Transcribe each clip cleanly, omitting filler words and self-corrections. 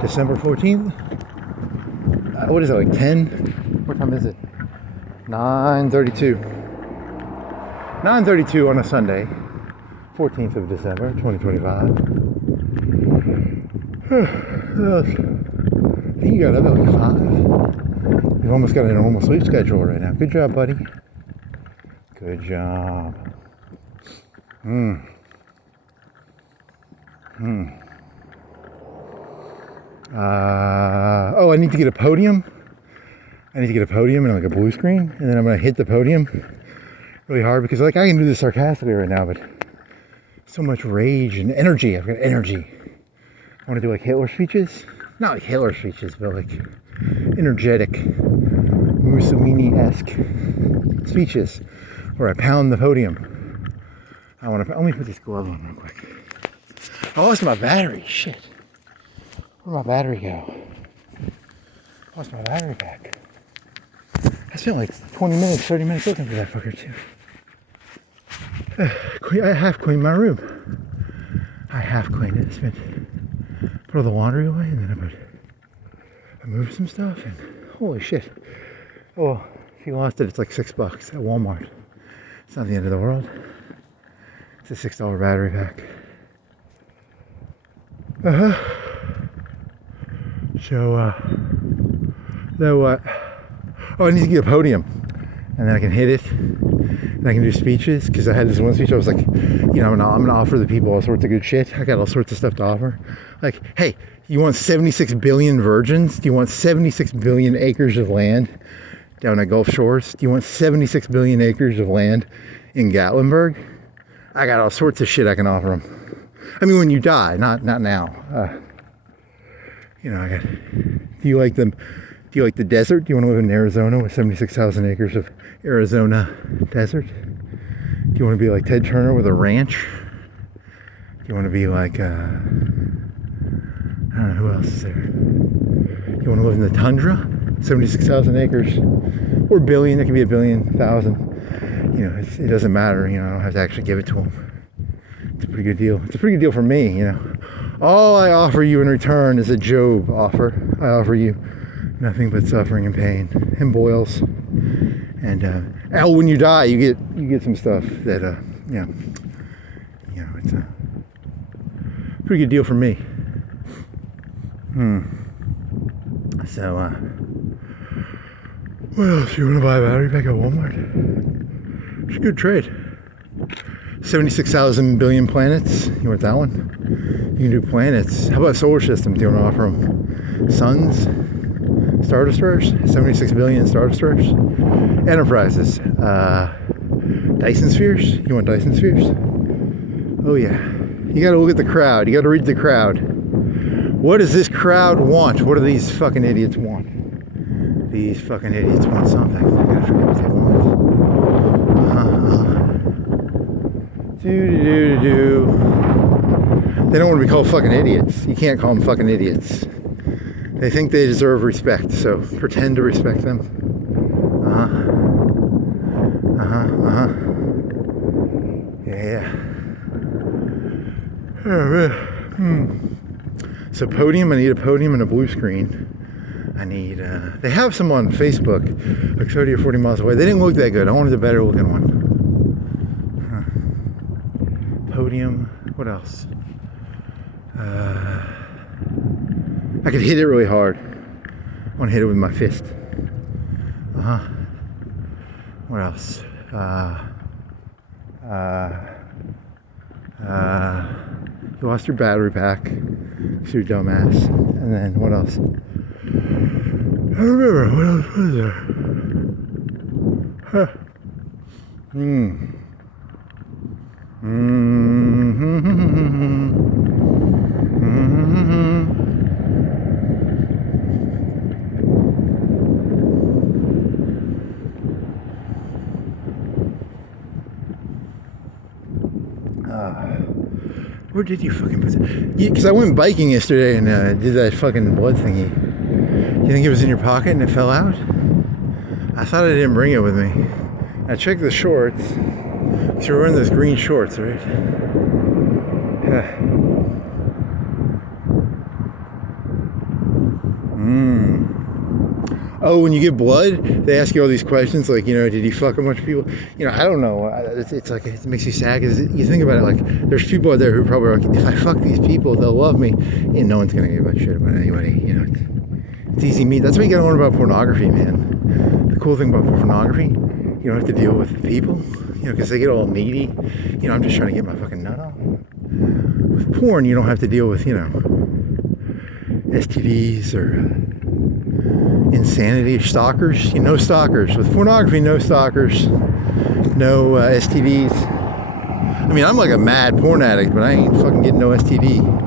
December 14th. What is it, like 10? What time is it? 9:32. 9:32 on a Sunday, 14th of December, 2025. I think you got up at like 5. You've almost got a normal sleep schedule right now. Good job, buddy. Good job. Oh, I need to get a podium. I need to get a podium and like a blue screen, and then I'm gonna hit the podium really hard because like I can do this sarcastically right now, but so much rage and energy. I've got energy. I want to do like Hitler speeches, not like Hitler speeches, but like energetic Mussolini-esque speeches where I pound the podium. Let me put this glove on real quick. I lost my battery. Shit. Where'd my battery go? I lost my battery back. I spent like 20 minutes, 30 minutes looking for that fucker too. I half cleaned my room. I half cleaned it. Put all the laundry away, and then I moved some stuff, and holy shit. Oh, if you lost it, it's like $6 at Walmart. It's not the end of the world. It's a $6 battery pack. So, what? Oh, I need to get a podium, and then I can hit it, and I can do speeches, because I had this one speech, I was like, you know, I'm gonna offer the people all sorts of good shit. I got all sorts of stuff to offer. Like, hey, you want 76 billion virgins? Do you want 76 billion acres of land down at Gulf Shores? Do you want 76 billion acres of land in Gatlinburg? I got all sorts of shit I can offer them. I mean, when you die, not now. You know, do you like them? Do you like the desert? Do you want to live in Arizona with 76,000 acres of Arizona desert? Do you want to be like Ted Turner with a ranch? Do you want to be like, I don't know, who else is there? Do you want to live in the tundra? 76,000 acres. Or billion, it could be a billion, thousand. You know, it doesn't matter, you know, I don't have to actually give it to them. It's a pretty good deal. It's a pretty good deal for me, you know. All I offer you in return is a Job offer. I offer you nothing but suffering and pain and boils. And when you die, you get some stuff that you know, it's a pretty good deal for me. So what else? You want to buy a battery pack at Walmart? It's a good trade. 76,000 billion planets. You want that one? You can do planets. How about solar systems? Do you want to offer them suns? Star Destroyers? 76 billion Star Destroyers? Enterprises. Dyson spheres? You want Dyson spheres? Oh yeah. You gotta look at the crowd. You gotta read the crowd. What does this crowd want? What do these fucking idiots want? These fucking idiots want something. I gotta figure out what they want. They don't want to be called fucking idiots. You can't call them fucking idiots. They think they deserve respect, so pretend to respect them. Yeah. So podium, I need a podium and a blue screen. I need, they have some on Facebook, like 30 or 40 miles away. They didn't look that good. I wanted a better looking one. Podium, what else? I could hit it really hard. I want to hit it with my fist. What else? You lost your battery pack. You're a dumbass. And then what else? I don't remember. What else was there? Where did you fucking put it? Because I went biking yesterday and did that fucking blood thingy. You think it was in your pocket and it fell out? I thought I didn't bring it with me. I checked the shorts. So you're wearing those green shorts, right? Oh, when you give blood, they ask you all these questions like, you know, did he fuck a bunch of people? You know, I don't know. It's like, it makes you sad because you think about it, like, there's people out there who probably are like, if I fuck these people, they'll love me. And no one's going to give a shit about anybody, you know. It's easy meat. That's what you got to learn about pornography, man. The cool thing about pornography, you don't have to deal with people, you know, because they get all needy. You know, I'm just trying to get my fucking nut off. With porn, you don't have to deal with, you know, STDs or insanity, stalkers. You know, stalkers. With pornography, no stalkers, no STDs. I mean, I'm like a mad porn addict, but I ain't fucking getting no STD.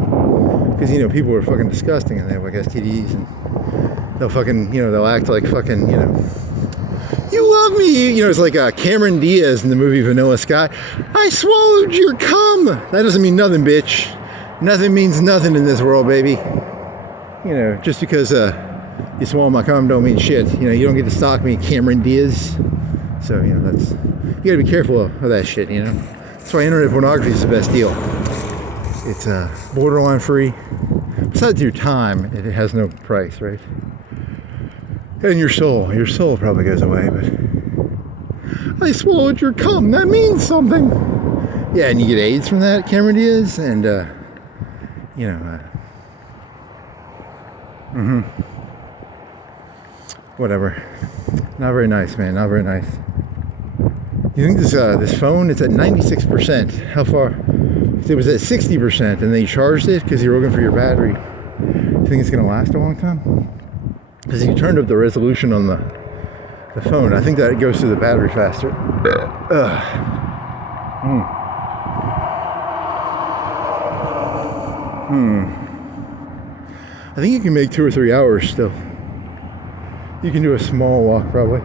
Because, you know, people are fucking disgusting and they have like STDs and they'll fucking, you know, they'll act like fucking, you know, you love me. You know, it's like Cameron Diaz in the movie Vanilla Sky. I swallowed your cum. That doesn't mean nothing, bitch. Nothing means nothing in this world, baby. You know, just because you swallow my cum don't mean shit. You know, you don't get to stalk me, Cameron Diaz. So, you know, that's, you gotta be careful of that shit, you know. That's why internet pornography is the best deal. It's borderline free. Besides your time, it has no price, right? And your soul probably goes away, but I swallowed your cum, that means something. Yeah, and you get AIDS from that, Cameron Diaz, and you know, whatever. Not very nice, man, not very nice. You think this phone, it's at 96%. How far? It was at 60% and they charged it because you're looking for your battery. You think it's gonna last a long time? Because you turned up the resolution on the phone. I think that it goes through the battery faster. I think you can make 2 or 3 hours still. You can do a small walk probably.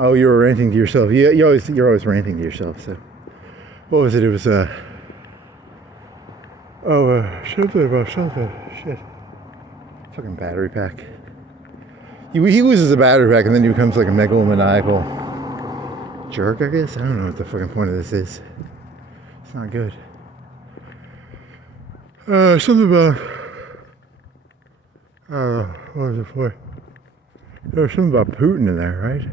Oh, you were ranting to yourself. You're always ranting to yourself. So, what was it? It was something about something. Shit. Fucking battery pack. He loses a battery pack and then he becomes like a megalomaniacal jerk, I guess. I don't know what the fucking point of this is. It's not good. Something about. What was it for? There was something about Putin in there, right?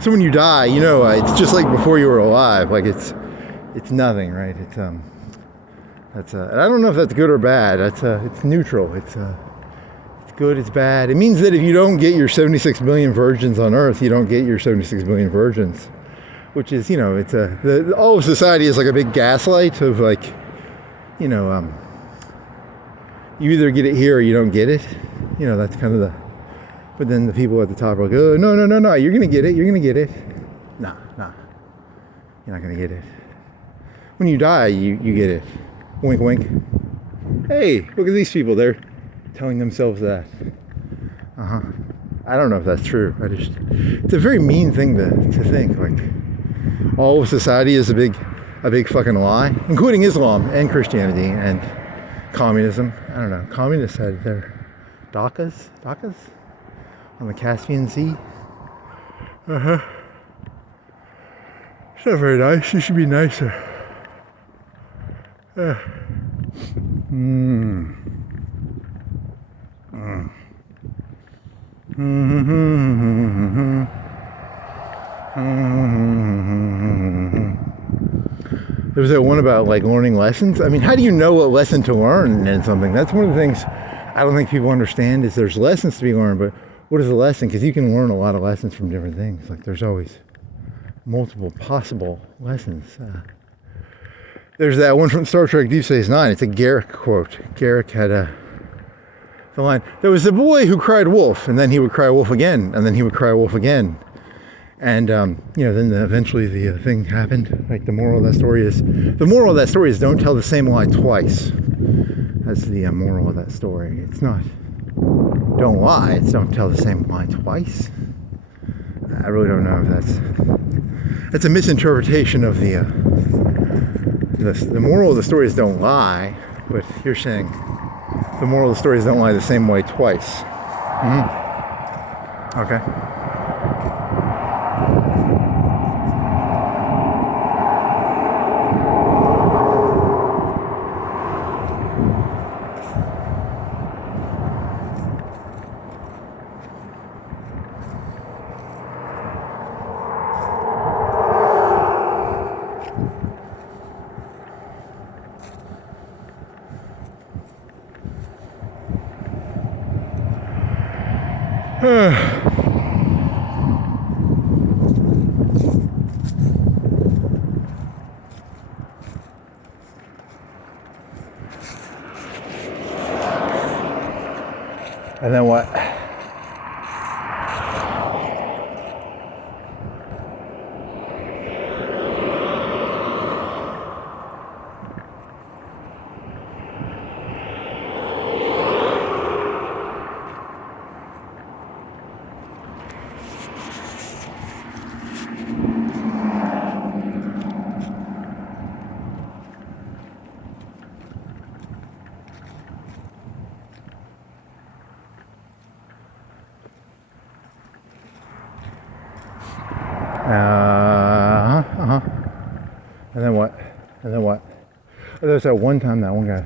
So when you die, you know, it's just like before you were alive. Like it's nothing, right? It's and I don't know if that's good or bad. It's neutral. It's good, it's bad. It means that if you don't get your 76 million virgins on Earth, you don't get your 76 million virgins, which is, you know, it's all of society is like a big gaslight of like, you know, you either get it here or you don't get it. You know, that's kind of but then the people at the top are like, oh, no, you're gonna get it, Nah, you're not gonna get it. When you die, you get it. Wink, wink. Hey, look at these people, they're telling themselves that. I don't know if that's true. It's a very mean thing to think. Like, all of society is a big fucking lie, including Islam and Christianity and communism. I don't know. Communists had their dakas on the Caspian Sea. It's not very nice. You should be nicer. There was that one about like learning lessons. I mean, how do you know what lesson to learn in something? That's one of the things I don't think people understand is there's lessons to be learned, but what is a lesson? Because you can learn a lot of lessons from different things. Like there's always multiple possible lessons. There's that one from Star Trek Deep Space Nine. It's a Garrick quote. Garrick had the line, there was a boy who cried wolf, and then he would cry wolf again, and then he would cry wolf again. And, you know, then eventually the thing happened. Like the moral of that story is don't tell the same lie twice. That's the moral of that story. It's not, don't lie, it's don't tell the same lie twice. I really don't know if that's a misinterpretation of the moral of the story is don't lie, but you're saying the moral of the story is don't lie the same way twice. Okay. And then what? And then what? And then what? Oh, there was that one time that one guy.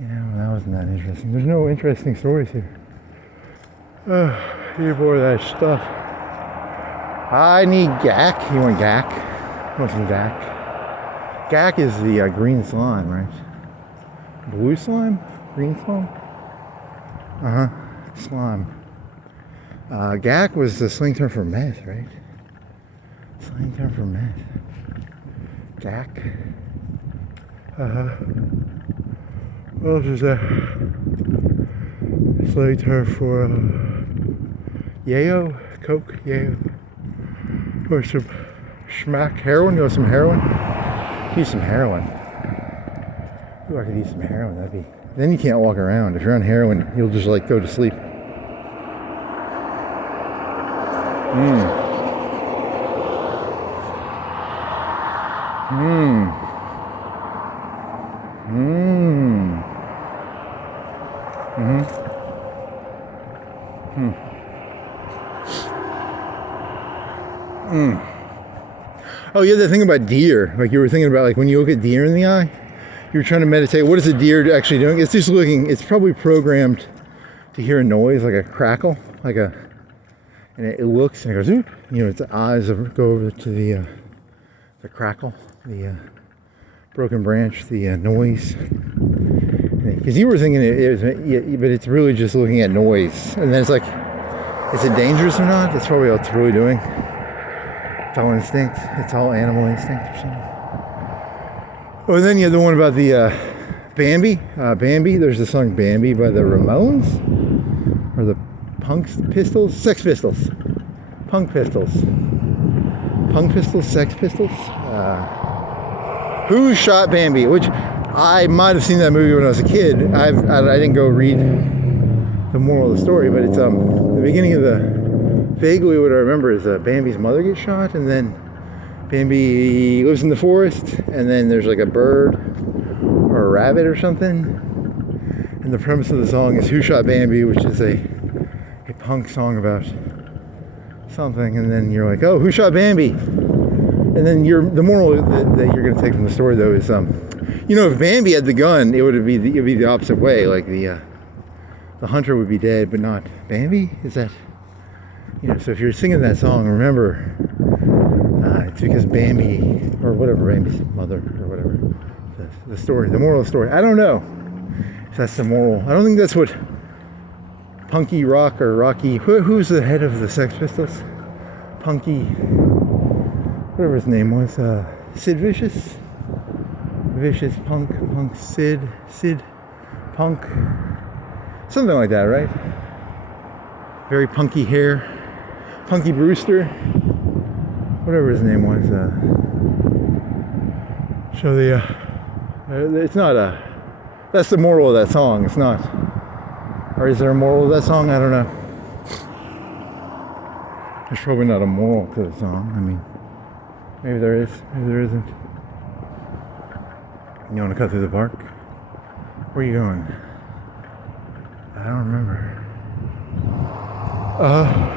Yeah, well, that wasn't that interesting. There's no interesting stories here. You're bored of that stuff. I need gack. You want gack? You want some gack? Gack is the green slime, right? Blue slime? Green slime? Slime. Gack was the slang term for meth, right? Slang term for meth. Gack. What else is that? Slang term for yayo, coke, yayo. Or some schmack, heroin. You want some heroin? Use some heroin. Ooh, I could use some heroin. That'd be. Then you can't walk around. If you're on heroin, you'll just like go to sleep. Oh, yeah, the thing about deer, like you were thinking about, like when you look at deer in the eye, you're trying to meditate. What is a deer actually doing? It's just looking. It's probably programmed to hear a noise, like a crackle, and it looks and it goes, oop. You know, its eyes go over to the crackle, the broken branch, the noise. Because you were thinking it was, but it's really just looking at noise. And then it's like, is it dangerous or not? That's probably all it's really doing. It's all instinct. It's all animal instinct or something. Oh, and then you have the one about the Bambi. Bambi, there's the song Bambi by the Ramones. Or the Pistols? Sex Pistols. Punk Pistols. Punk Pistols? Sex Pistols? Who Shot Bambi? Which I might have seen that movie when I was a kid. I didn't go read the moral of the story, but it's the beginning of the, vaguely what I remember is Bambi's mother gets shot, and then Bambi lives in the forest, and then there's like a bird or a rabbit or something, and the premise of the song is Who Shot Bambi, which is a punk song about something, and then you're like, oh, who shot Bambi? And then the moral that you're going to take from the story, though, is you know, if Bambi had the gun, it would be the opposite way. Like the hunter would be dead, but not Bambi. Is that, you know? So if you're singing that song, remember, it's because Bambi, or whatever, Bambi's mother, or whatever. The story, the moral of the story. I don't know if that's the moral. I don't think that's what Punky Rock or Rocky. Who's the head of the Sex Pistols? Punky, whatever his name was. Sid Vicious. Vicious Punk Sid Punk, something like that, right? Very punky hair, Punky Brewster, whatever his name was. So it's not That's the moral of that song. It's not. Or is there a moral of that song? I don't know. There's probably not a moral to the song. I mean, maybe there is. Maybe there isn't. You want to cut through the park? Where are you going? I don't remember.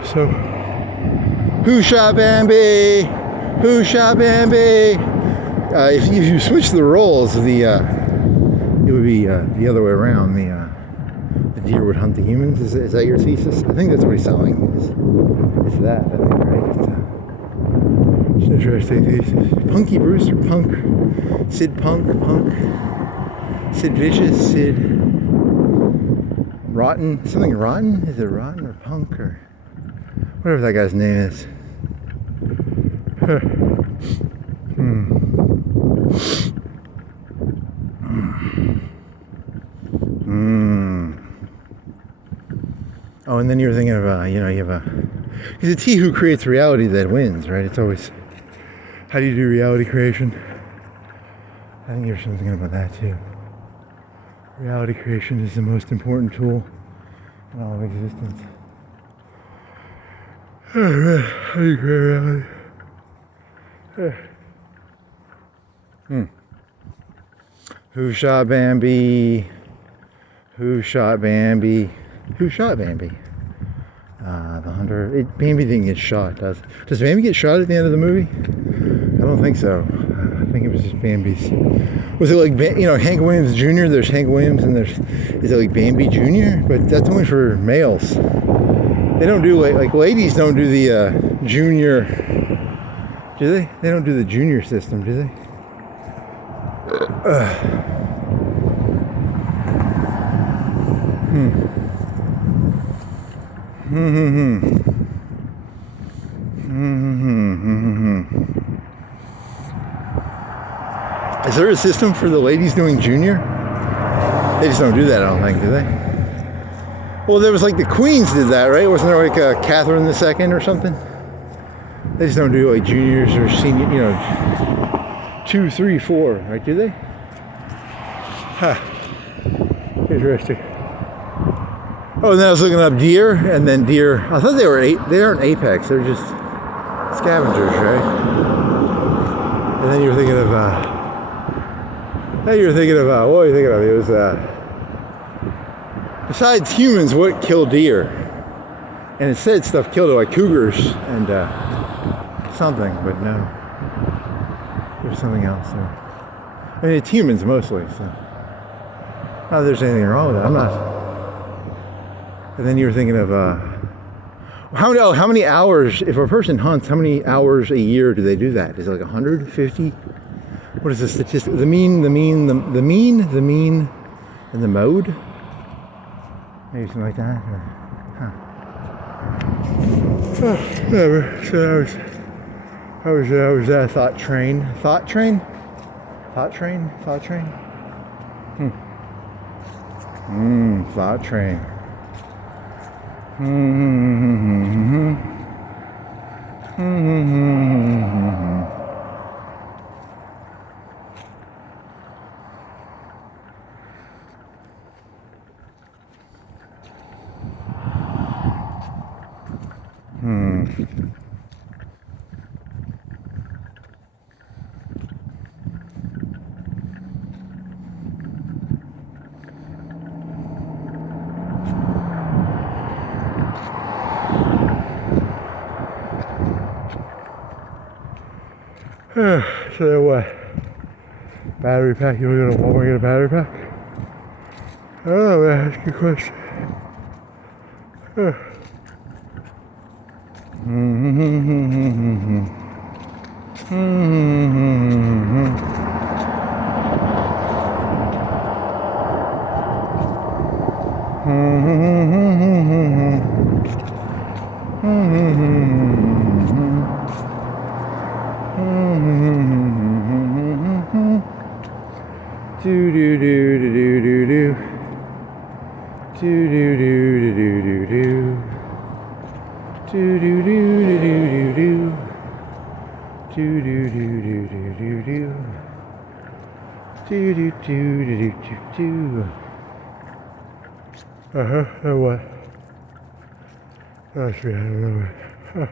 So who shot Bambi? Who shot Bambi? If you switch the roles, it would be the other way around. The deer would hunt the humans. Is that your thesis? I think that's what he's selling. It's that, I think, right? It's an interesting thesis. Punky Brewster, Punk, Sid Punk, Sid Vicious, Sid Rotten, something Rotten? Is it Rotten or Punk or whatever that guy's name is? Oh, and then you're thinking of, you have because it's he who creates reality that wins, right? It's always, how do you do reality creation? I think you're thinking about that too. Reality creation is the most important tool in all of existence. How do you create reality? Who shot Bambi? Who shot Bambi? Who shot Bambi? The hunter. Bambi didn't get shot. Does Bambi get shot at the end of the movie? I don't think so. I think it was just Bambi's. Was it like, Hank Williams Jr.? There's Hank Williams and is it like Bambi Jr.? But that's only for males. They don't do like ladies don't do the junior. Do they? They don't do the junior system, do they? Is there a system for the ladies doing junior? They just don't do that, I don't think, do they? Well, there was like the queens did that, right? Wasn't there like Catherine II or something? They just don't do like juniors or senior, 2, 3, 4, right? Do they? Huh. Interesting. Oh, and then I was looking up deer, and then deer. I thought they aren't apex. They're just scavengers, right? And then you're thinking of. What were you thinking of? It was besides humans, what killed deer? And it said stuff killed like cougars and something, but no, there's something else there. I mean, it's humans mostly, so not that there's anything wrong with that. I'm not. And then you were thinking of how many hours, if a person hunts, how many hours a year do they do that? Is it like 150? What is the statistic? The mean, and the mode? Maybe something like that. Or, whatever. So I was thought train. Thought train. Thought train. So what? Battery pack? You want to go to Walmart and get a battery pack? Oh man, that's a good question. Do do do do do do do. Oh what? Oh, sweet, I don't know.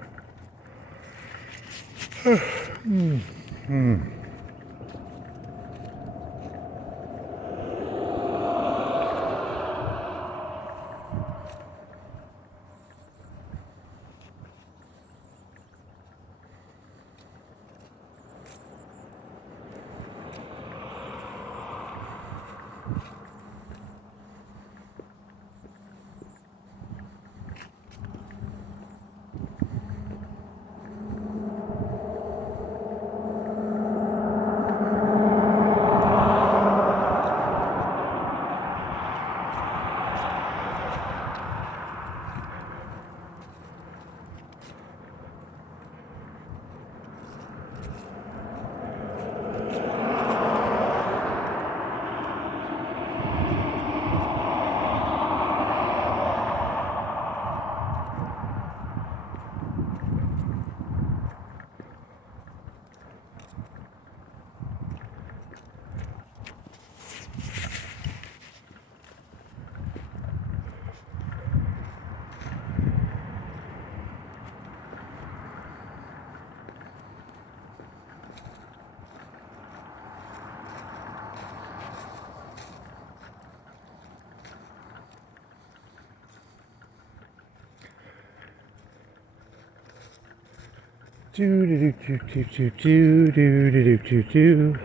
Do do do do do do do do do do.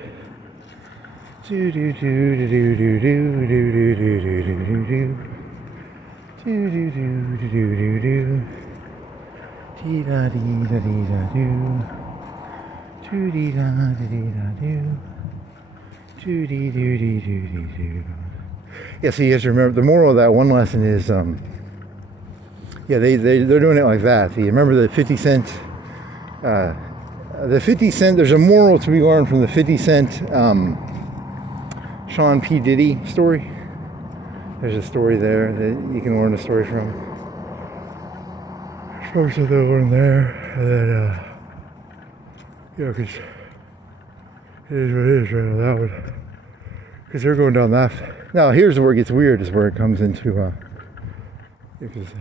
Do do do do do do do do do do do do do. Do do do do do do do. Dee da dee da dee da do. Do dee da dee da do. Do dee do dee do dee do. Yeah, so you have to remember the moral of that one lesson is yeah, they're doing it like that. So you remember the 50 cent there's a moral to be learned from the 50 Cent Sean P. Diddy story. There's a story there that you can learn a story from. There's probably something to learn there. And then, because it is what it is right on that one. Because they're going down that. Now, here's where it gets weird, is where it comes into, because,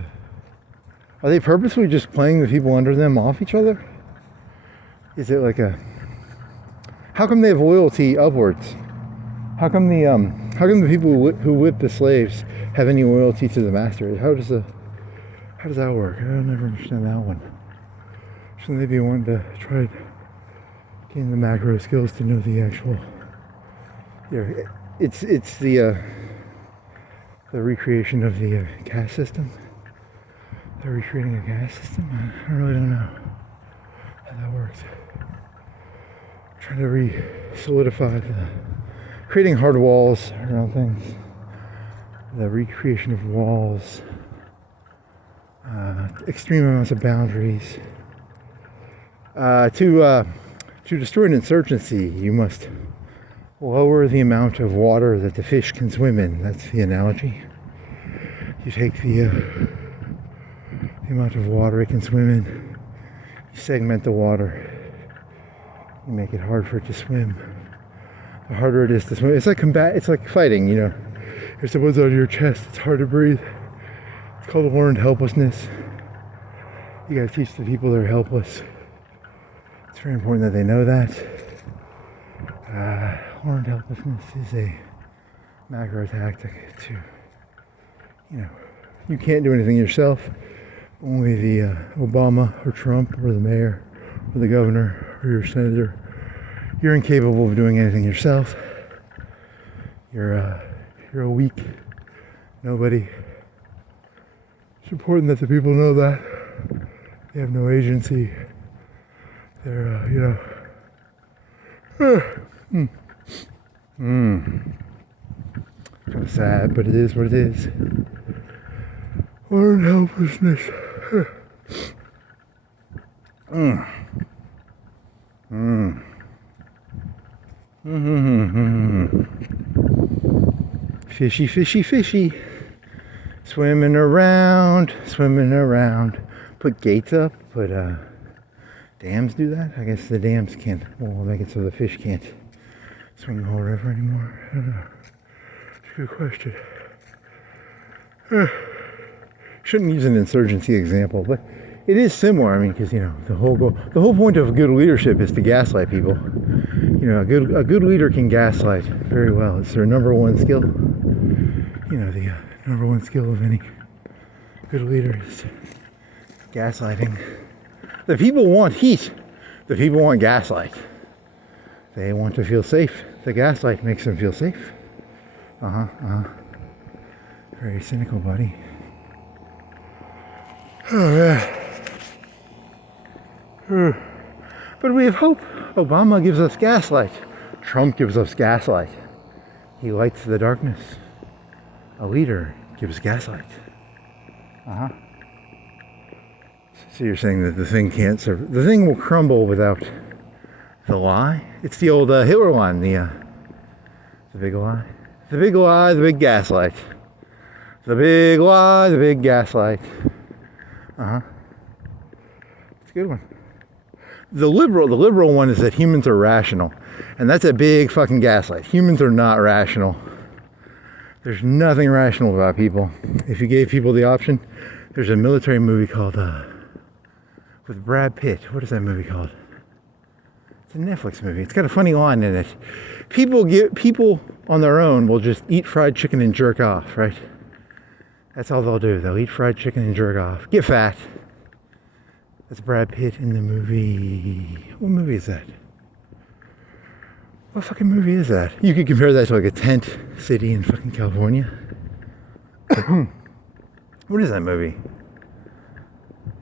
are they purposely just playing the people under them off each other? Is it like how come they have loyalty upwards? How come the people who whip the slaves have any loyalty to the master? How does that work? I don't ever understand that one. Shouldn't they be wanting to try to gain the macro skills to know the actual? Yeah, it's the recreation of the caste system. They're recreating a caste system. I really don't know how that works. Trying to solidify creating hard walls around things. The recreation of walls, extreme amounts of boundaries. To destroy an insurgency, you must lower the amount of water that the fish can swim in. That's the analogy. You take the amount of water it can swim in, you segment the water, you make it hard for it to swim. The harder it is to swim, it's like fighting, you know. If someone's on your chest, it's hard to breathe. It's called learned helplessness. You gotta teach the people that are helpless. It's very important that they know that. Learned helplessness is a macro tactic to, you know, you can't do anything yourself. Only the Obama or Trump or the mayor or the governor or your senator. You're incapable of doing anything yourself. You're a weak nobody. It's important that the people know that. They have no agency. They're, kind of sad, but it is what it is. Learn helplessness. Fishy, fishy, fishy. Swimming around. Put gates up, put dams do that? I guess the dams can't. Well, we'll make it so the fish can't swing the whole river anymore? I don't know. It's a good question. Shouldn't use an insurgency example, but it is similar. I mean, because the whole point of good leadership is to gaslight people. A good leader can gaslight very well. It's their number one skill. The number one skill of any good leader is gaslighting. The people want heat. The people want gaslight. They want to feel safe. The gaslight makes them feel safe. Very cynical, buddy. Oh, yeah. But we have hope. Obama gives us gaslight. Trump gives us gaslight. He lights the darkness. A leader gives gaslight. So you're saying that the thing can't serve. The thing will crumble without the lie? It's the old Hitler line, the big lie. The big lie, the big gaslight. The big lie, the big gaslight. It's a good one. The liberal one is that humans are rational. And that's a big fucking gaslight. Humans are not rational. There's nothing rational about people. If you gave people the option, there's a military movie called, with Brad Pitt. What is that movie called? It's a Netflix movie. It's got a funny line in it. People on their own will just eat fried chicken and jerk off, right? That's all they'll do. They'll eat fried chicken and jerk off. Get fat. That's Brad Pitt in the movie. What movie is that? What fucking movie is that? You could compare that to like a tent city in fucking California. What is that movie?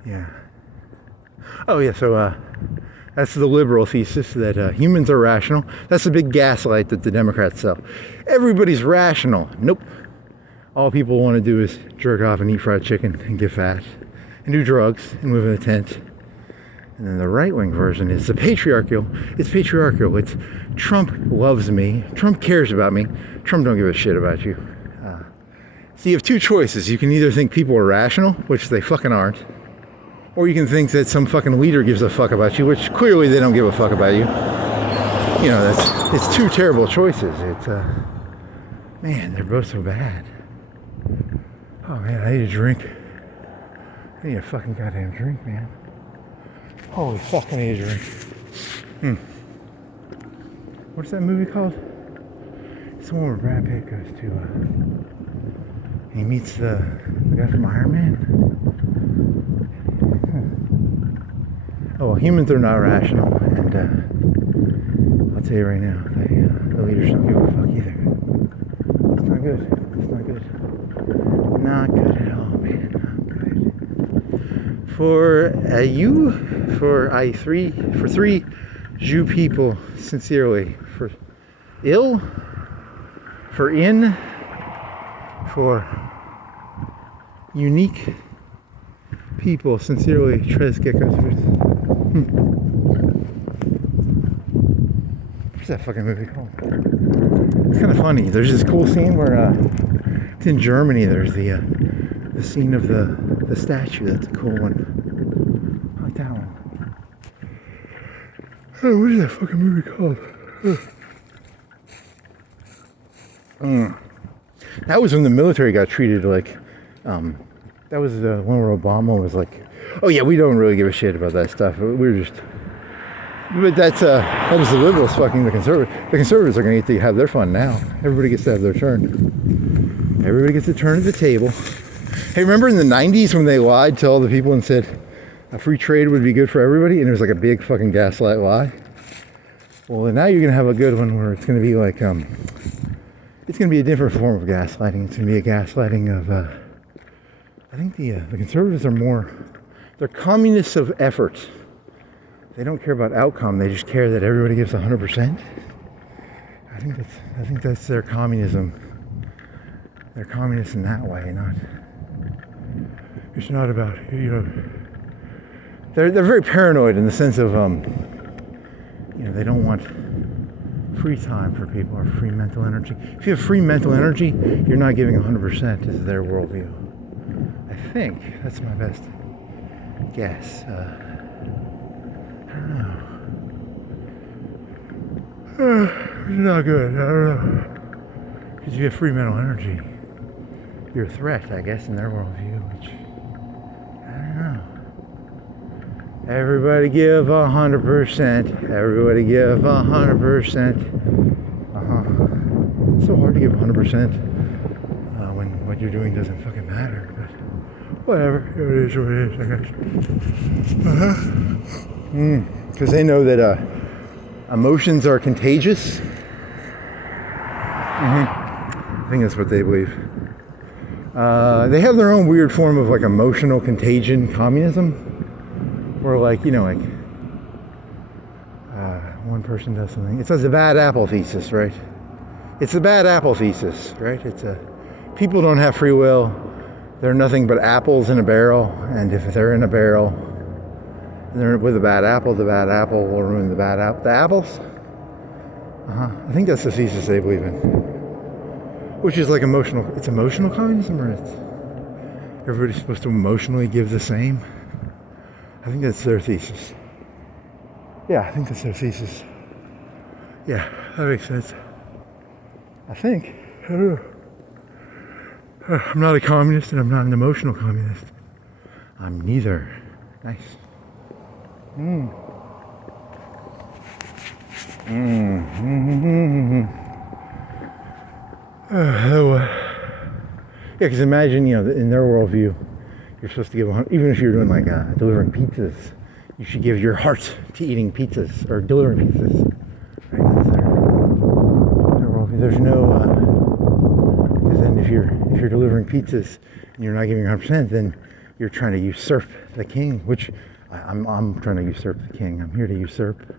Yeah. Oh yeah, so that's the liberal thesis that humans are rational. That's the big gaslight that the Democrats sell. Everybody's rational. Nope. All people want to do is jerk off and eat fried chicken and get fat and do drugs and live in a tent. And then the right-wing version is It's patriarchal. It's Trump loves me. Trump cares about me. Trump don't give a shit about you. So you have two choices. You can either think people are rational, which they fucking aren't, or you can think that some fucking leader gives a fuck about you, which clearly they don't give a fuck about you. It's two terrible choices. It's man, they're both so bad. Oh man, I need a drink. I need a fucking goddamn drink, man. Holy fuck, I need a drink. What's that movie called? It's the one where Brad Pitt goes to, he meets the guy from Iron Man. Oh, well, humans are not rational, and I'll tell you right now, the leaders don't give a fuck either. It's not good. It's not good. Not good at all, man. Not good. For three Jew people, sincerely, for ill, for in, for unique people, sincerely, Tres Geckos. What's that fucking movie called? It's kind of funny. There's this cool scene where it's in Germany. There's the scene of the statue. That's a cool one. I like that one. Oh, what is that fucking movie called? That was when the military got treated like, that was the one where Obama was like, oh yeah, we don't really give a shit about that stuff. We're just, but that was the liberals fucking the conservatives. The conservatives are going to get to have their fun now. Everybody gets to have their turn. Everybody gets a turn at the table. Hey, remember in the 90s when they lied to all the people and said a free trade would be good for everybody, and it was like a big fucking gaslight lie? Well, now you're going to have a good one where it's going to be like, it's going to be a different form of gaslighting. It's going to be a gaslighting of, I think the conservatives are more, they're communists of effort. They don't care about outcome. They just care that everybody gives 100%. I think that's their communism. They're communists in that way, it's not about, they're very paranoid in the sense of, they don't want free time for people or free mental energy. If you have free mental energy, you're not giving 100% is their worldview. I think that's my best guess. I don't It's not good. I don't know. Because you have free mental energy. You're a threat, I guess, in their worldview, which I don't know. Everybody give 100%. Everybody give 100%. It's so hard to give 100% when what you're doing doesn't fucking matter. But whatever, it is what it is, I guess. Because they know that emotions are contagious. I think that's what they believe. They have their own weird form of like emotional contagion communism. Or like, you know, like one person does something. It's the bad apple thesis, right? It's the bad apple thesis, right? It's people don't have free will. They're nothing but apples in a barrel. And if they're in a barrel, and they're with a bad apple will ruin the bad apple. The apples? I think that's the thesis they believe in. Which is like emotional. It's emotional communism, or it's everybody's supposed to emotionally give the same. I think that's their thesis. Yeah, I think that's their thesis. Yeah, that makes sense. I think. I don't know. I'm not a communist and I'm not an emotional communist. I'm neither. Nice. Yeah, because imagine, you know, in their worldview, you're supposed to give 100, even if you're doing like delivering pizzas, you should give your heart to eating pizzas or delivering pizzas. Right? That's their worldview. There's no, because then if you're delivering pizzas and you're not giving 100%, then you're trying to usurp the king. Which I'm trying to usurp the king. I'm here to usurp.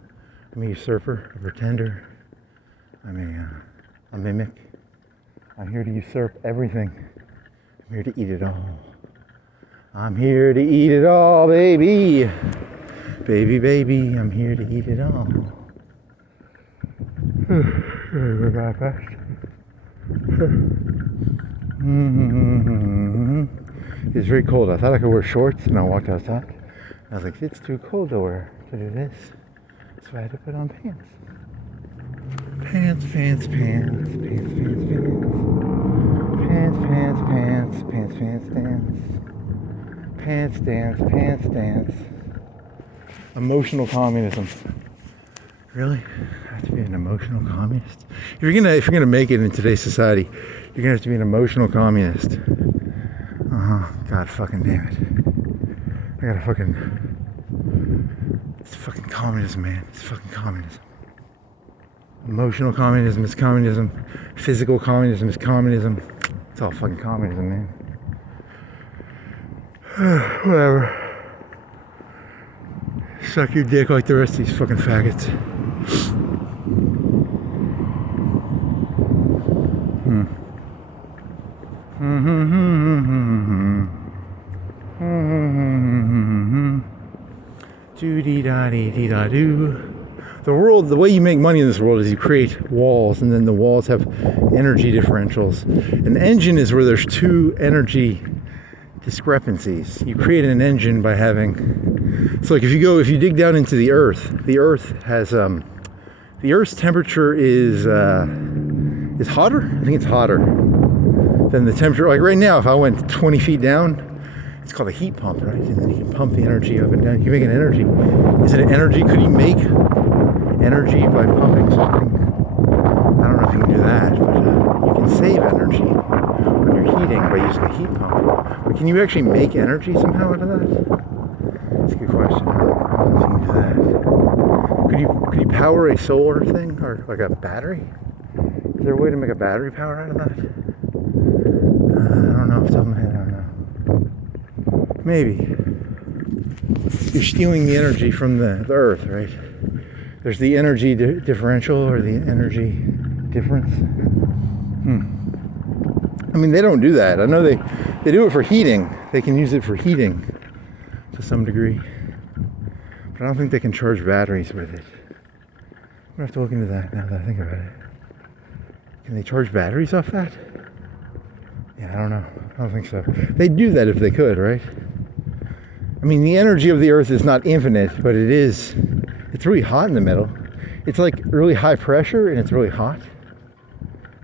I'm a usurper, a pretender. I'm a mimic. I'm here to usurp everything. I'm here to eat it all. I'm here to eat it all, baby. Baby, baby, I'm here to eat it all. We're back fast. It's very cold. I thought I could wear shorts and I walked outside. I was like, it's too cold to do this. So I had to put on pants. Pants. Pants. Emotional communism. Really? I have to be an emotional communist? If you're gonna make it in today's society, you're gonna have to be an emotional communist. God fucking damn it. It's fucking communism, man. It's fucking communism. Emotional communism is communism. Physical communism is communism. It's all fucking communism, man. Whatever. Suck your dick like the rest of these fucking faggots. Do-dee-da-dee-dee-da-doo. The world, the way you make money in this world is you create walls, and then the walls have energy differentials. An engine is where there's two energy discrepancies. You create an engine by having, so like if you dig down into the earth has the earth's temperature is hotter. I think it's hotter than the temperature. Like right now, if I went 20 feet down, it's called a heat pump, right? And then you can pump the energy up and down. You can make an energy. Is it an energy? Could you make energy by pumping something? I don't know if you can do that, but you can save energy when you're heating by using a heat pump. But can you actually make energy somehow out of that? That's a good question. I don't know if you can do that. Could you power a solar thing or like a battery? Is there a way to make a battery power out of that? I don't know off the top of my head. I don't know. Maybe. You're stealing the energy from the earth, right? There's the energy differential or the energy difference. I mean, they don't do that. I know they do it for heating. They can use it for heating to some degree. But I don't think they can charge batteries with it. I'm going to have to look into that now that I think about it. Can they charge batteries off that? Yeah, I don't know. I don't think so. They'd do that if they could, right? I mean, the energy of the earth is not infinite, but it's really hot in the middle. it's like really high pressure and it's really hot.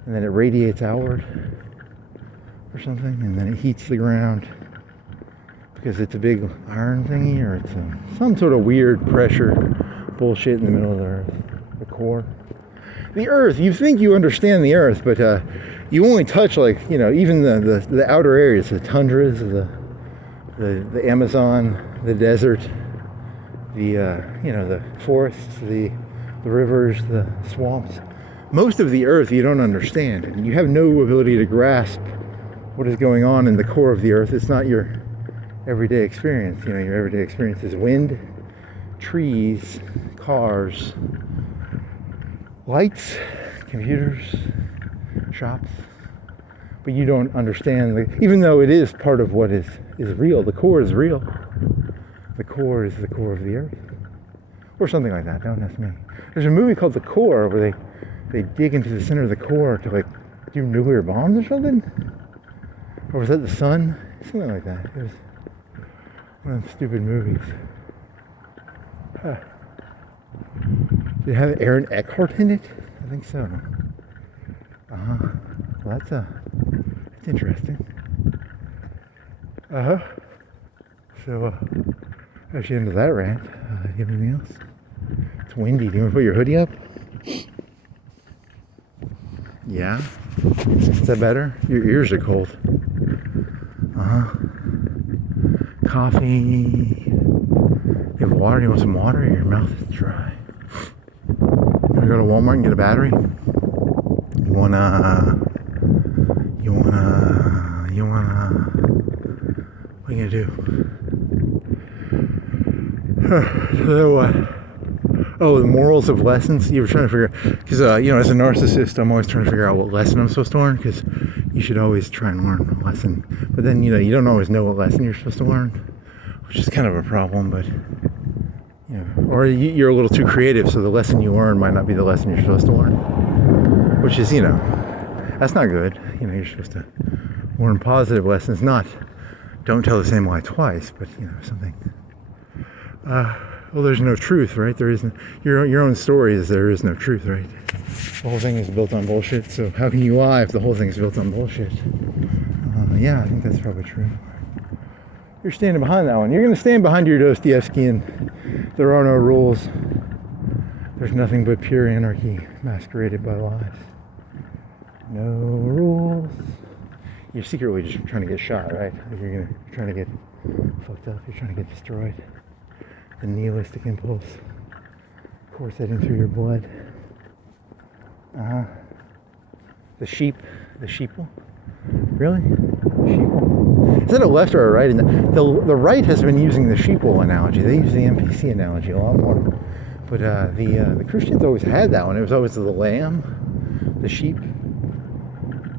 And then it radiates outward or something, and then it heats the ground because it's a big iron thingy, or it's some sort of weird pressure bullshit in the middle of the earth, the core. The earth, you think you understand the earth, but you only touch, like, you know, even the outer areas, the tundras, the Amazon, the desert, the you know, the forests, the rivers, the swamps. Most of the earth you don't understand, and you have no ability to grasp what is going on in the core of the earth. It's not your everyday experience. You know, your everyday experience is wind, trees, cars, lights, computers, shops. But you don't understand, even though it is part of what is real. The core is real. The core is the core of the earth, or something like that. Don't ask me. There's a movie called The Core where they dig into the center of the core to, like, do nuclear bombs or something? Or was that The Sun? Something like that. It was one of them stupid movies. Huh. Did it have Aaron Eckhart in it? I think so. Uh-huh. Well, that's interesting. Uh-huh. So, actually into that rant. Do you have anything else? It's windy. Do you want to put your hoodie up? Yeah? Is that better? Your ears are cold. Uh-huh. Coffee. You have water? You want some water? Your mouth is dry. You wanna go to Walmart and get a battery? You wanna... What are you gonna do? So, oh, the morals of lessons. You were trying to figure out, because you know, as a narcissist, I'm always trying to figure out what lesson I'm supposed to learn, because you should always try and learn a lesson. But then, you know, you don't always know what lesson you're supposed to learn, which is kind of a problem. But, you know, or you're a little too creative, so the lesson you learn might not be the lesson you're supposed to learn, which is, you know, that's not good. You know, you're supposed to learn positive lessons, not don't tell the same lie twice, but, you know, something. Well, there's no truth, right? There isn't. Your own story is there is no truth, right? The whole thing is built on bullshit. So how can you lie if the whole thing is built on bullshit? Yeah, I think that's probably true. You're standing behind that one. You're going to stand behind your Dostoevsky, and there are no rules. There's nothing but pure anarchy masqueraded by lies. No rules. You're secretly just trying to get shot, right? You're trying to get fucked up. You're trying to get destroyed. The nihilistic impulse coursing through your blood. The sheeple. Really? Sheeple? Is that a left or a right? And the right has been using the sheeple analogy. They use the NPC analogy a lot more. But the Christians always had that one. It was always the lamb, the sheep.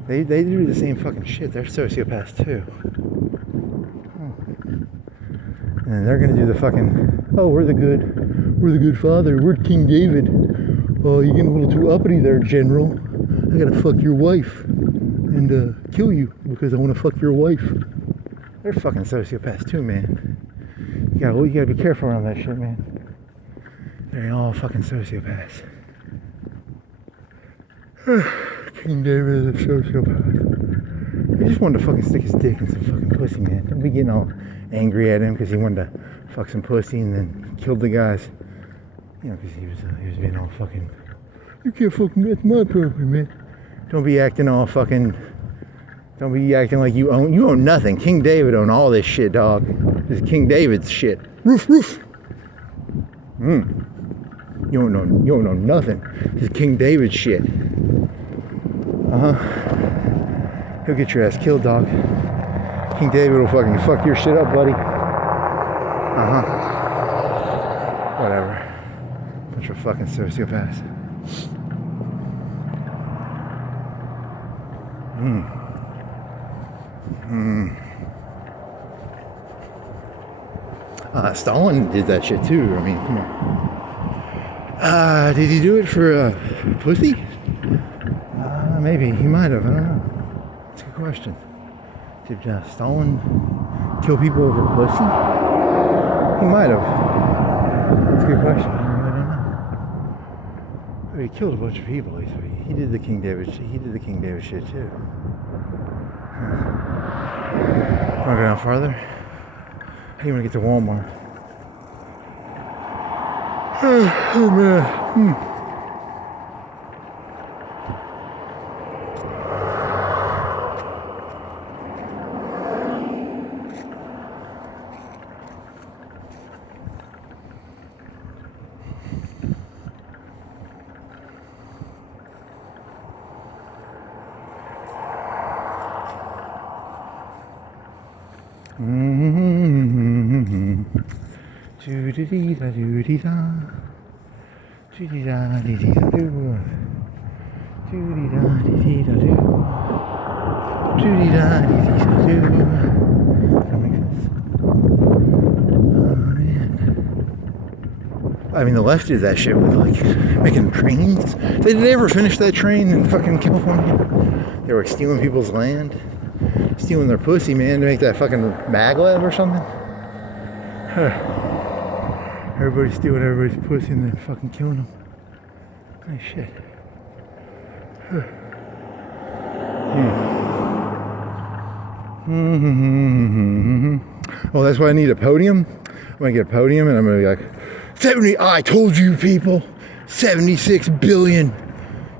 They do the same fucking shit. They're sociopaths too. And they're gonna do the fucking, oh, we're the good father, we're King David. Oh, you're getting a little too uppity there, General. I gotta fuck your wife and kill you because I wanna fuck your wife. They're fucking sociopaths too, man. You gotta be careful around that shit, man. They're all fucking sociopaths. King David is a sociopath. He just wanted to fucking stick his dick in some fucking pussy, man. Don't be getting all angry at him because he wanted to fuck some pussy and then killed the guys. You know, because he was being all fucking, you can't fuck me, that's my property, man. Don't be acting all fucking, don't be acting like you own nothing. King David owned all this shit, dog. This is King David's shit. Roof. You don't know nothing. This is King David's shit. He'll get your ass killed, dog. King David will fucking fuck your shit up, buddy. Whatever. Bunch of fucking sociopaths. Stalin did that shit too. I mean, come on. Did he do it for pussy? Maybe. He might have. I don't know. That's a good question. Did Stalin kill people over pussy? He might have. That's a good question. I really don't know. he killed a bunch of people. He did the King David. He did the King David shit too. Want to go down farther? How do you want to get to Walmart? Oh man. Do-dee-da, do-dee-da. Do-dee-da, dee-dee-da, do. Do-dee-da, dee-dee-da, do. Do-dee-da, dee-dee-da, do. That makes sense. Oh, man. I mean, the left did that shit with, like, making trains. Did they ever finish that train in fucking California? They were, like, stealing people's land. Stealing their pussy, man, to make that fucking maglev or something. Everybody's stealing everybody's pussy and then fucking killing them. Nice shit. Well, that's why I need a podium. I'm gonna get a podium and I'm gonna be like, I told you people, 76 billion.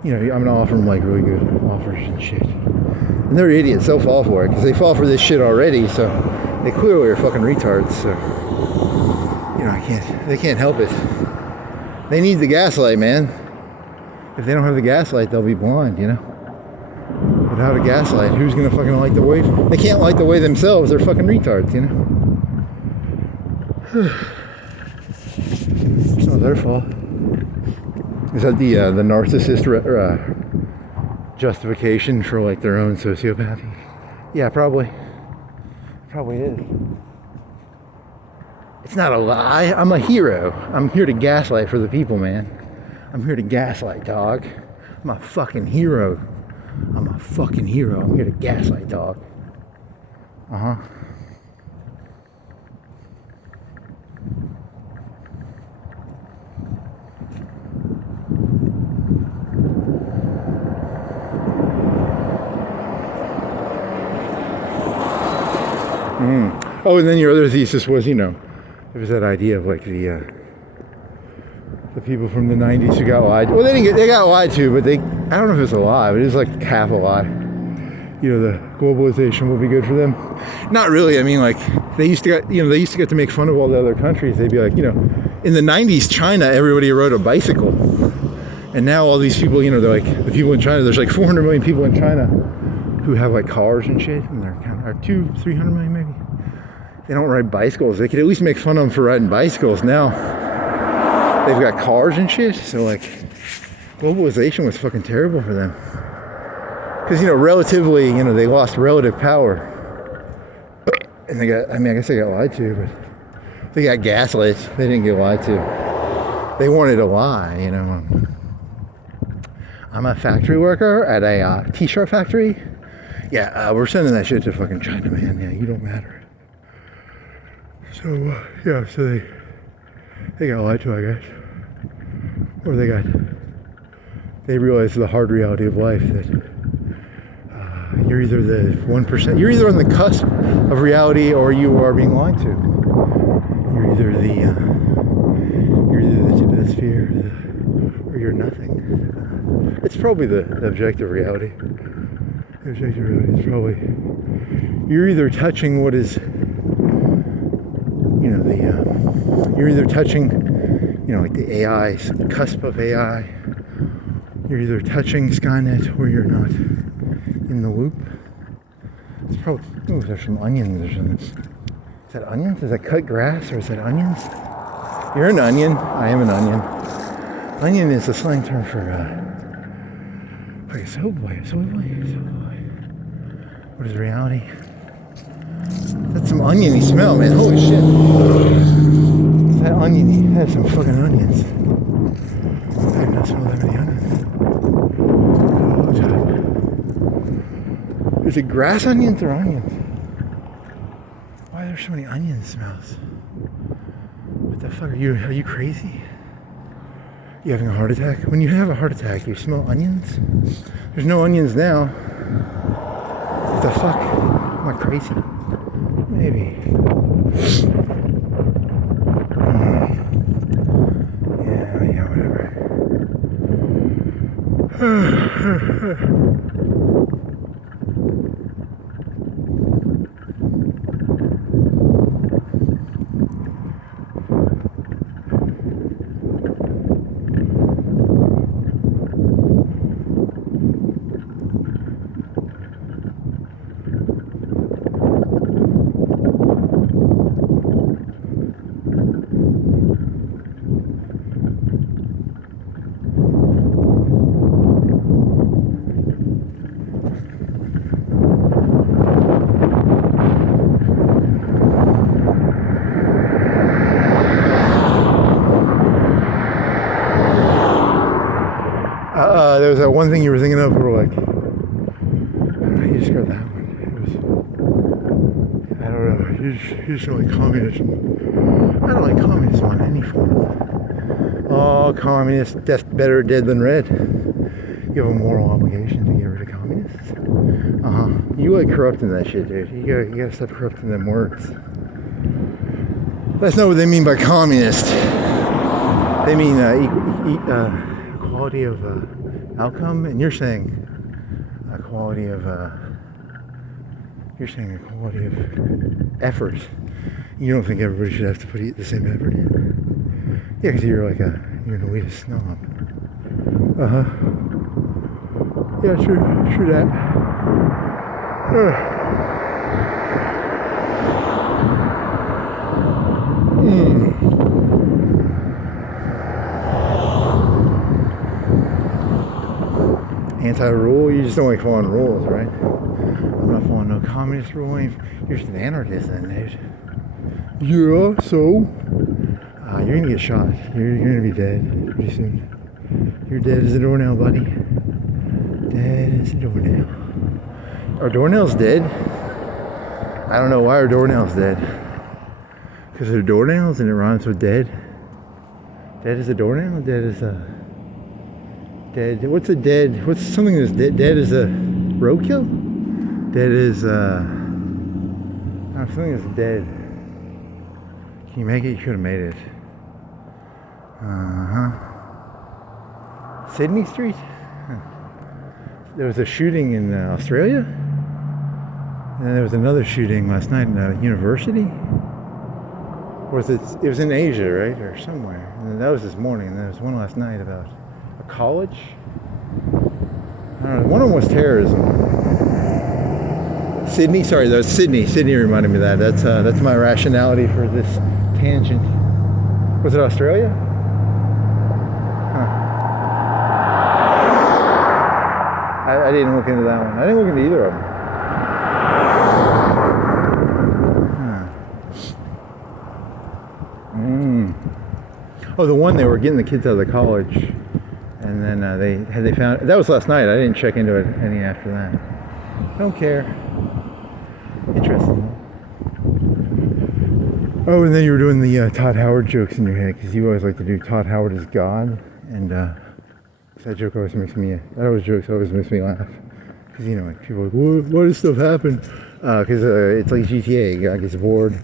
You know, I'm gonna offer them like really good offers and shit. And they're idiots, they'll fall for it, because they fall for this shit already, so they clearly are fucking retards, so, you know, they can't help it. They need the gaslight, man. If they don't have the gaslight, they'll be blind, you know? Without a gaslight, who's gonna fucking light the way? They can't light the way themselves, they're fucking retards, you know? It's not their fault. Is that the narcissist justification for like their own sociopathy? Yeah, probably is. It's not a lie. I'm a hero. I'm here to gaslight for the people, man. I'm here to gaslight, dog. I'm a fucking hero. I'm a fucking hero. I'm here to gaslight, dog. Uh-huh. Oh, and then your other thesis was, you know, there was that idea of like the people from the 90s who got lied to. Well, they got lied to, but I don't know if it's a lie, but it's like half a lie. You know, the globalization will be good for them. Not really. I mean, like they used to get to make fun of all the other countries. They'd be like, you know, in the 90s, China, everybody rode a bicycle, and now all these people, you know, they're like the people in China. There's like 400 million people in China who have like cars and shit, and they're kind of 300 million maybe. They don't ride bicycles. They could at least make fun of them for riding bicycles. Now they've got cars and shit, so like globalization was fucking terrible for them. Because, you know, relatively, you know, they lost relative power. And I guess they got lied to, but they got gaslit. They didn't get lied to. They wanted a lie, you know. I'm a factory worker at a t-shirt factory. Yeah, we're sending that shit to fucking China, man. Yeah, you don't matter. So, yeah, so they got lied to, I guess. Or they realized the hard reality of life that you're either the 1%, you're either on the cusp of reality or you are being lied to. You're either the tip of the sphere or you're nothing. It's probably the objective reality. The objective reality is probably you're either touching what is, you know, you're either touching, you know, like the AI, cusp of AI. You're either touching Skynet or you're not in the loop. It's probably, oh, there's some onions or something. Is that onions? Is that cut grass or is that onions? You're an onion. I am an onion. Onion is a slang term for, like a soy boy. What is reality? That's some oniony smell, man. Holy shit. That oniony. That's some fucking onions. I have not smelled that many onions. Is it grass onions or onions? Why are there so many onion smells? What the fuck are you crazy? You having a heart attack? When you have a heart attack, you smell onions? There's no onions now. What the fuck? Am I crazy? Maybe. Yeah, whatever. There was that one thing you were thinking of where like, I don't know, you just got that one. I don't know, you just don't like communism. I don't like communism on any form. Oh, communists, that's better dead than red. You have a moral obligation to get rid of communists. You like corrupting that shit, dude. You gotta stop corrupting them words. That's not what they mean by communist. They mean equality of outcome, and you're saying equality of effort. You don't think everybody should have to put the same effort in? Yeah, because you're an elitist snob. Yeah, true that. Anti-rule? You just don't like following rules, right? I'm not following no communist rule. You're just an anarchist then, dude. Yeah, so? You're gonna get shot. You're gonna be dead pretty soon. You're dead as a doornail, buddy. Dead as a doornail. Are doornails dead? I don't know why are doornails dead. Because they're doornails and it rhymes with dead. Dead as a doornail? Dead as a... Dead. What's a dead? What's something that's dead? Dead is a roadkill? Dead is something that's dead. Can you make it? You could have made it. Sydney Street? There was a shooting in Australia. And then there was another shooting last night in a university. Or it was in Asia, right? Or somewhere. And that was this morning. And there was one last night about a college. I don't know. One of them was terrorism. Sydney? Sorry, that was Sydney. Sydney reminded me of that. That's my rationality for this tangent. Was it Australia? I didn't look into that one. I didn't look into either of them. Oh, the one they were getting the kids out of the college, and then they found that was last night. I didn't check into it any after that. Don't care. Interesting. Oh, and then you were doing the Todd Howard jokes in your head because you always like to do Todd Howard as God, and that joke always makes me. Jokes always makes me laugh because like people are like, what does stuff happen? Because it's like GTA. God gets bored.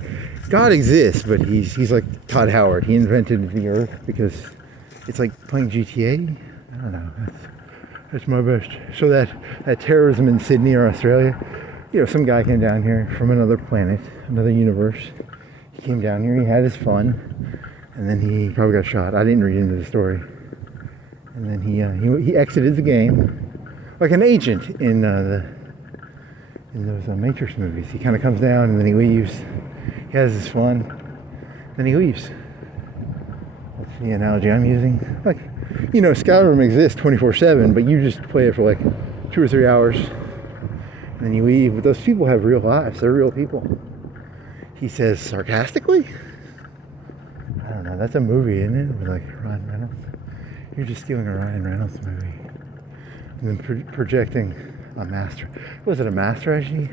God exists, but he's like Todd Howard. He invented the earth because it's like playing GTA. I don't know. That's my best. So that terrorism in Sydney or Australia, some guy came down here from another planet, another universe. He came down here. He had his fun, and then he probably got shot. I didn't read into the story. And then he exited the game like an agent in those Matrix movies. He kind of comes down and then he leaves. He has his fun, then he leaves. That's the analogy I'm using. Like, Skyrim exists 24/7, but you just play it for like 2 or 3 hours, and then you leave. But those people have real lives. They're real people. He says sarcastically. I don't know. That's a movie, isn't it? With like Ryan Reynolds. You're just stealing a Ryan Reynolds movie and then projecting a master. Was it a master actually?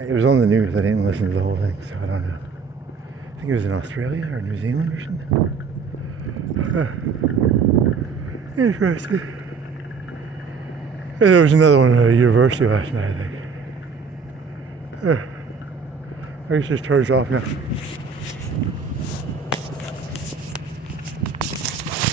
It was on the news. I didn't listen to the whole thing, so I don't know. I think it was in Australia or New Zealand or something. Interesting. And there was another one at a university last night, I think. I guess this turns off now.